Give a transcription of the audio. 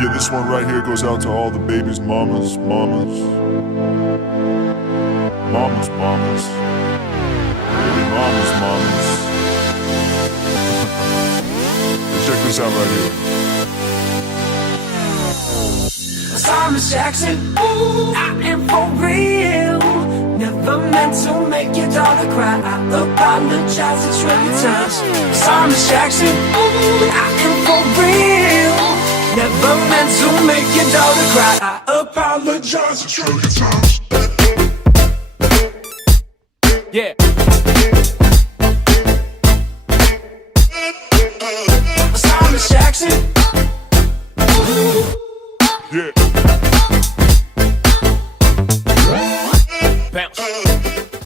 Yeah, this one right here goes out to all the babies' mamas, mamas, mamas, mamas, baby mamas, mamas. Hey, check this out right here. Thomas Jackson, ooh, I am for real. Never meant to make your daughter cry. I apologize a trillion times. Thomas Jackson, ooh, I am for real. Never meant to make your daughter cry. I apologize a trillion times. Yeah. Thomas Jackson, ooh. Yeah.